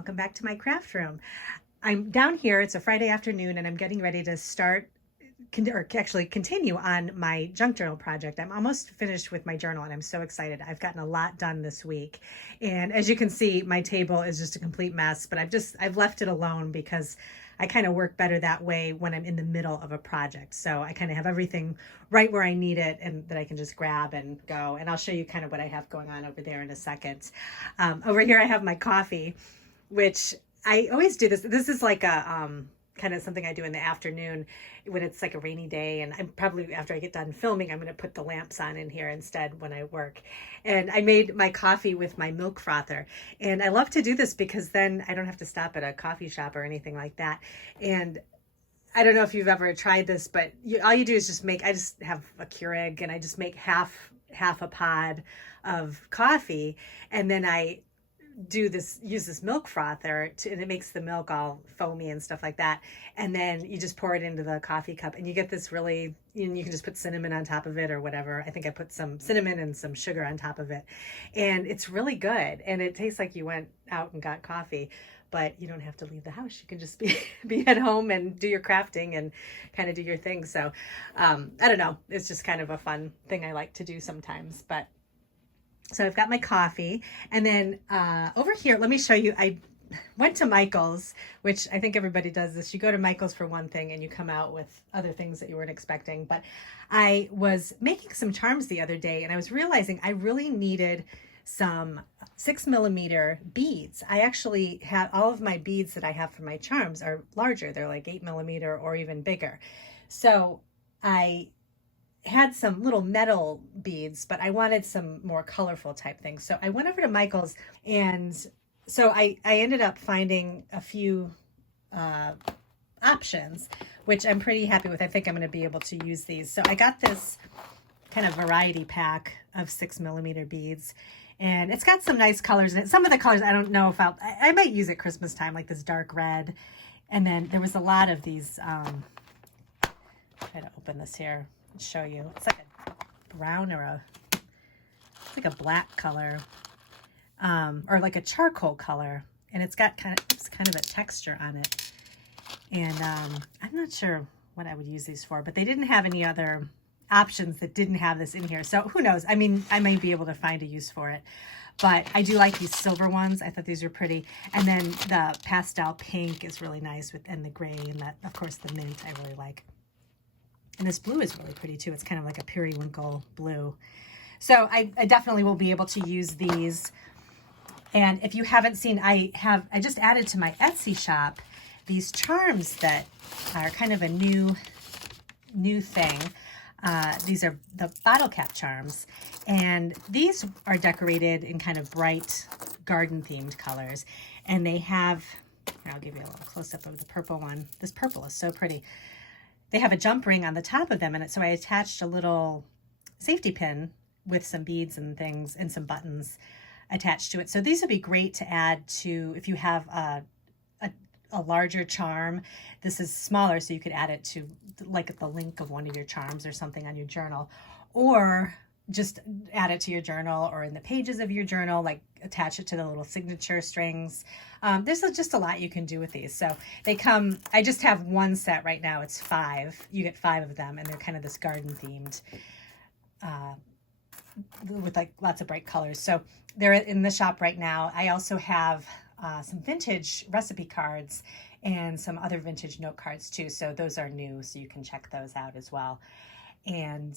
welcome back to my craft room. I'm down here, it's a Friday afternoon, and I'm getting ready to start or actually continue on my junk journal project. I'm almost finished with my journal and I'm so excited. I've gotten a lot done this week. And as you can see, my table is just a complete mess, but I've left it alone because I kind of work better that way when I'm in the middle of a project. So I kind of have everything right where I need it and that I can just grab and go. And I'll show you kind of what I have going on over there in a second. Over here I have my coffee, which I always do this. This is like a kind of something I do in the afternoon when it's like a rainy day, and I'm probably, after I get done filming, I'm going to put the lamps on in here instead when I work. And I made my coffee with my milk frother, and I love to do this because then I don't have to stop at a coffee shop or anything like that. And I don't know if you've ever tried this, but all you do is just make, I just have a Keurig and I just make half a pod of coffee, and then I use this milk frother and it makes the milk all foamy and stuff like that. And then you just pour it into the coffee cup and you get this really, you can just put cinnamon on top of it or whatever. I think I put some cinnamon and some sugar on top of it. And it's really good. And it tastes like you went out and got coffee, but you don't have to leave the house. You can just be at home and do your crafting and kind of do your thing. So I don't know. It's just kind of a fun thing I like to do sometimes. But so I've got my coffee, and then over here, let me show you. I went to Michael's, which I think everybody does this. You go to Michael's for one thing and you come out with other things that you weren't expecting. But I was making some charms the other day and I was realizing I really needed some 6mm beads. I actually have all of my beads that I have for my charms are larger. They're like 8mm or even bigger. So I had some little metal beads, but I wanted some more colorful type things. So I went over to Michael's, and so I ended up finding a few options, which I'm pretty happy with. I think I'm going to be able to use these. So I got this kind of variety pack of 6mm beads, and it's got some nice colors in it. Some of the colors I don't know if I might use at Christmas time, like this dark red. And then there was a lot of these, try to open this here. Show you. It's like a brown or it's like a black color, or like a charcoal color, and it's got kind of a texture on it. And I'm not sure what I would use these for, but they didn't have any other options that didn't have this in here. So who knows? I mean, I may be able to find a use for it, but I do like these silver ones. I thought these were pretty. And then the pastel pink is really nice and the gray, and that, of course, the mint I really like. And this blue is really pretty too. It's kind of like a periwinkle blue. So I definitely will be able to use these. And if you haven't seen, I just added to my Etsy shop these charms that are kind of a new thing. These are the bottle cap charms. And these are decorated in kind of bright garden themed colors. And they have, I'll give you a little close up of the purple one. This purple is so pretty. They have a jump ring on the top of them, and so I attached a little safety pin with some beads and things and some buttons attached to it. So these would be great to add to if you have a larger charm. This is smaller, so you could add it to like the link of one of your charms or something on your journal, or just add it to your journal or in the pages of your journal, like attach it to the little signature strings. There's just a lot you can do with these. So they come, I just have one set right now. It's 5. You get 5 of them, and they're kind of this garden themed with like lots of bright colors. So they're in the shop right now. I also have some vintage recipe cards and some other vintage note cards too. So those are new, so you can check those out as well. And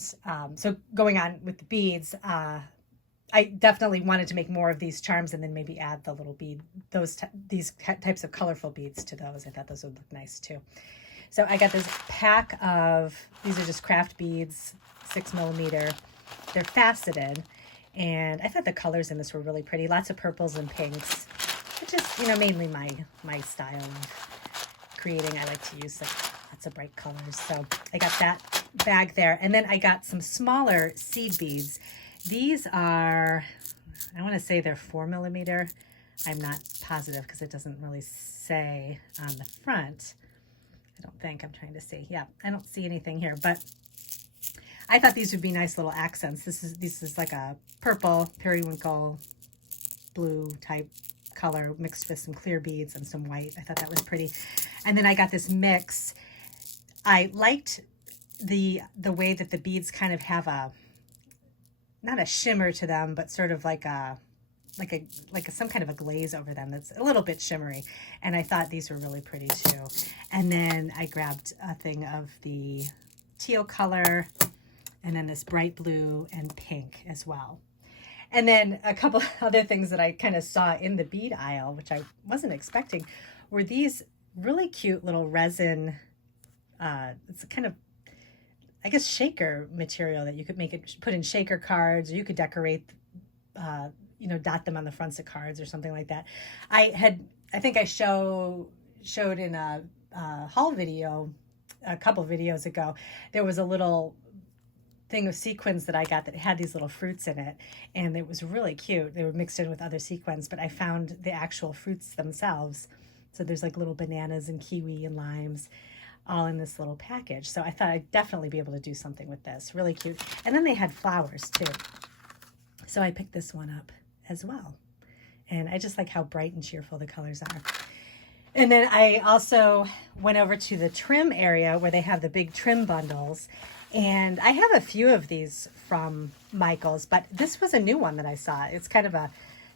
so going on with the beads, I definitely wanted to make more of these charms and then maybe add the little bead, these types of colorful beads to those. I thought those would look nice too. So I got this pack of, these are just craft beads, 6mm. They're faceted, and I thought the colors in this were really pretty. Lots of purples and pinks, which is, mainly my style of creating. I like to use lots of bright colors. So I got that bag there. And then I got some smaller seed beads. These are, I want to say they're 4mm. I'm not positive because it doesn't really say on the front. I don't think. I'm trying to see. Yeah, I don't see anything here, but I thought these would be nice little accents. This is like a purple periwinkle blue type color mixed with some clear beads and some white. I thought that was pretty. And then I got this mix. I liked the way that the beads kind of have a, not a shimmer to them, but sort of like some kind of a glaze over them that's a little bit shimmery. And I thought these were really pretty too. And then I grabbed a thing of the teal color, and then this bright blue and pink as well. And then a couple other things that I kind of saw in the bead aisle, which I wasn't expecting, were these really cute little resin, it's a kind of, I guess, shaker material that you could make it, put in shaker cards, or you could decorate, you know, dot them on the fronts of cards or something like that. I think I showed in a haul video a couple videos ago, there was a little thing of sequins that I got that had these little fruits in it, and it was really cute. They were mixed in with other sequins, but I found the actual fruits themselves. So there's like little bananas and kiwi and limes all in this little package. So I thought I'd definitely be able to do something with this. Really cute. And then they had flowers too. So I picked this one up as well. And I just like how bright and cheerful the colors are. And then I also went over to the trim area where they have the big trim bundles. And I have a few of these from Michael's, but this was a new one that I saw. It's kind of a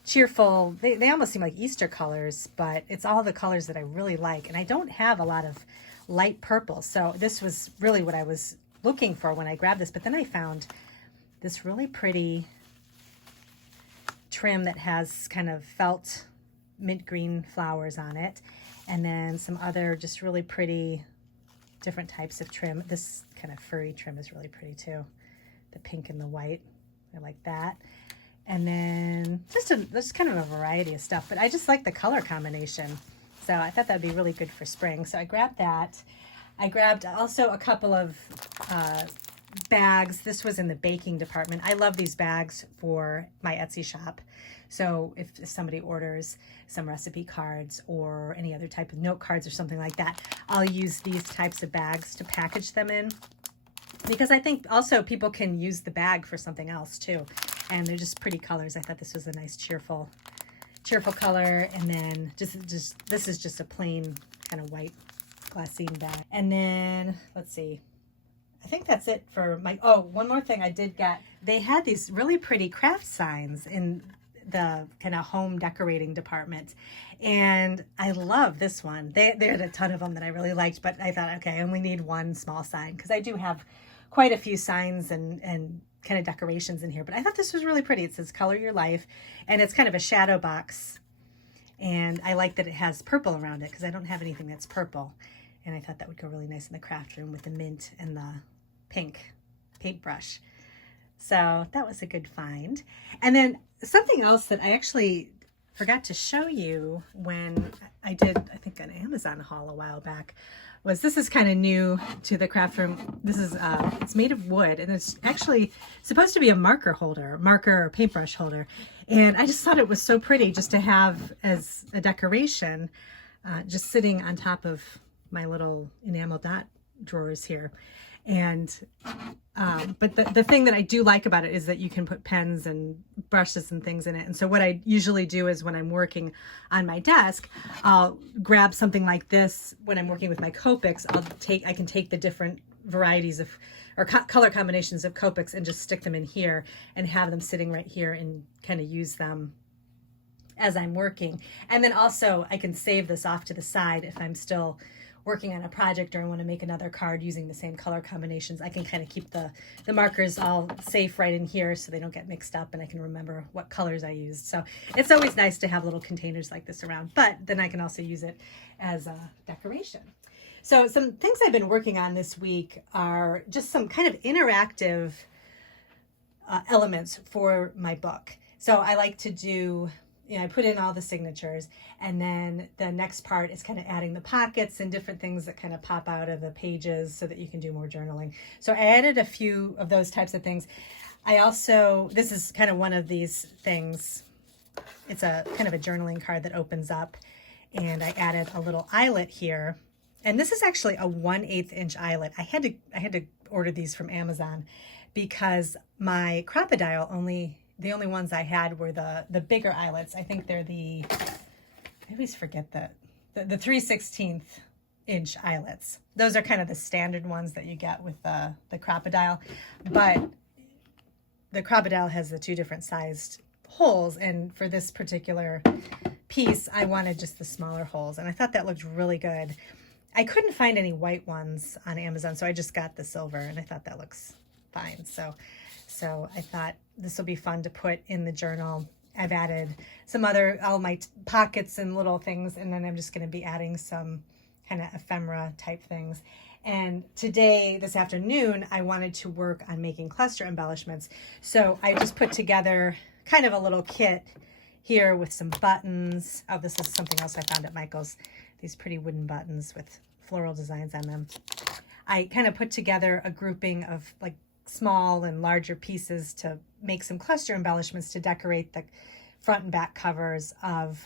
cheerful, they almost seem like Easter colors, but it's all the colors that I really like. And I don't have a lot of light purple. So this was really what I was looking for when I grabbed this. But then I found this really pretty trim that has kind of felt mint green flowers on it. And then some other just really pretty different types of trim. This kind of furry trim is really pretty too. The pink and the white. I like that. And then just kind of a variety of stuff. But I just like the color combination. So I thought that'd be really good for spring. So I grabbed that. I grabbed also a couple of bags. This was in the baking department. I love these bags for my Etsy shop. So if somebody orders some recipe cards or any other type of note cards or something like that, I'll use these types of bags to package them in. Because I think also people can use the bag for something else too. And they're just pretty colors. I thought this was a nice cheerful color. And then this is just a plain kind of white glassine bag. And then let's see, I think that's it for my, oh, one more thing I did get. They had these really pretty craft signs in the kind of home decorating department. And I love this one. They had a ton of them that I really liked, but I thought, okay, I only need one small sign because I do have quite a few signs and kind of decorations in here. But I thought this was really pretty. It says Color Your Life, and it's kind of a shadow box. And I like that it has purple around it because I don't have anything that's purple. And I thought that would go really nice in the craft room with the mint and the pink paintbrush. So that was a good find. And then something else that I actually forgot to show you when I did, I think, an Amazon haul a while back, was this is kind of new to the craft room. This is, it's made of wood, and it's actually supposed to be a marker or paintbrush holder. And I just thought it was so pretty just to have as a decoration, just sitting on top of my little enamel dot drawers here. And but the thing that I do like about it is that you can put pens and brushes and things in it. And so what I usually do is when I'm working on my desk, I'll grab something like this. When I'm working with my Copics, I can take the different varieties of or color combinations of Copics and just stick them in here and have them sitting right here and kind of use them as I'm working. And then also I can save this off to the side if I'm still working on a project or I want to make another card using the same color combinations. I can kind of keep the markers all safe right in here so they don't get mixed up, and I can remember what colors I used. So it's always nice to have little containers like this around, but then I can also use it as a decoration. So some things I've been working on this week are just some kind of interactive elements for my book. So I like to do, I put in all the signatures, and then the next part is kind of adding the pockets and different things that kind of pop out of the pages so that you can do more journaling. So I added a few of those types of things. I also, this is kind of one of these things. It's a kind of a journaling card that opens up, and I added a little eyelet here. And this is actually a 1/8 inch eyelet. I had to order these from Amazon because my Crocodile the only ones I had were the bigger eyelets. I think they're the I always forget the 3/16 inch eyelets. Those are kind of the standard ones that you get with the Crocodile, but the Crocodile has the two different sized holes, and for this particular piece I wanted just the smaller holes, and I thought that looked really good. I couldn't find any white ones on Amazon, so I just got the silver, and I thought that looks fine. So I thought this will be fun to put in the journal. I've added some other, all my pockets and little things, and then I'm just going to be adding some kind of ephemera type things. And today, this afternoon, I wanted to work on making cluster embellishments. So I just put together kind of a little kit here with some buttons. Oh, this is something else I found at Michael's. These pretty wooden buttons with floral designs on them. I kind of put together a grouping of like small and larger pieces to make some cluster embellishments to decorate the front and back covers of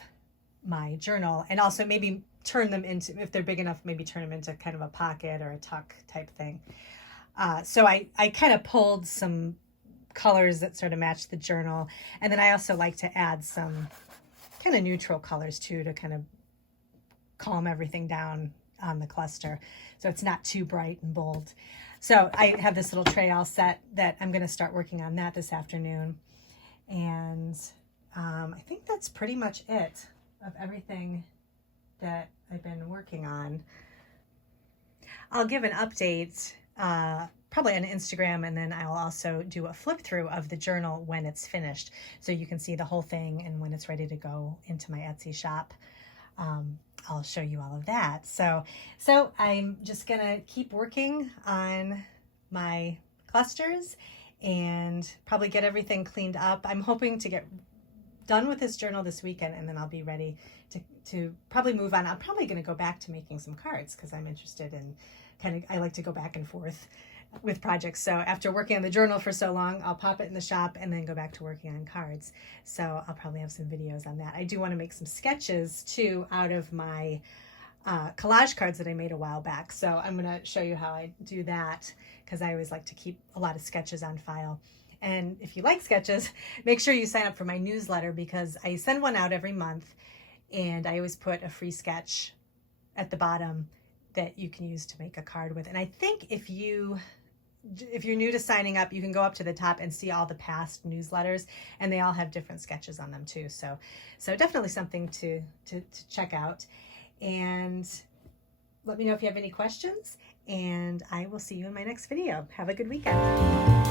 my journal, and also maybe turn them into, if they're big enough, maybe turn them into kind of a pocket or a tuck type thing. So I kind of pulled some colors that sort of match the journal, and then I also like to add some kind of neutral colors too, to kind of calm everything down on the cluster so it's not too bright and bold. So I have this little tray all set that I'm going to start working on that this afternoon. And I think that's pretty much it of everything that I've been working on. I'll give an update probably on Instagram, and then I'll also do a flip through of the journal when it's finished, so you can see the whole thing, and when it's ready to go into my Etsy shop, I'll show you all of that. So I'm just gonna keep working on my clusters and probably get everything cleaned up. I'm hoping to get done with this journal this weekend, and then I'll be ready to probably move on. I'm probably going to go back to making some cards because I'm interested in I like to go back and forth with projects. So after working on the journal for so long, I'll pop it in the shop and then go back to working on cards. So I'll probably have some videos on that. I do want to make some sketches too out of my collage cards that I made a while back. So I'm going to show you how I do that, because I always like to keep a lot of sketches on file. And if you like sketches, make sure you sign up for my newsletter, because I send one out every month, and I always put a free sketch at the bottom that you can use to make a card with. And I think if you're new to signing up, you can go up to the top and see all the past newsletters, and they all have different sketches on them too. So definitely something to check out. And let me know if you have any questions, and I will see you in my next video. Have a good weekend.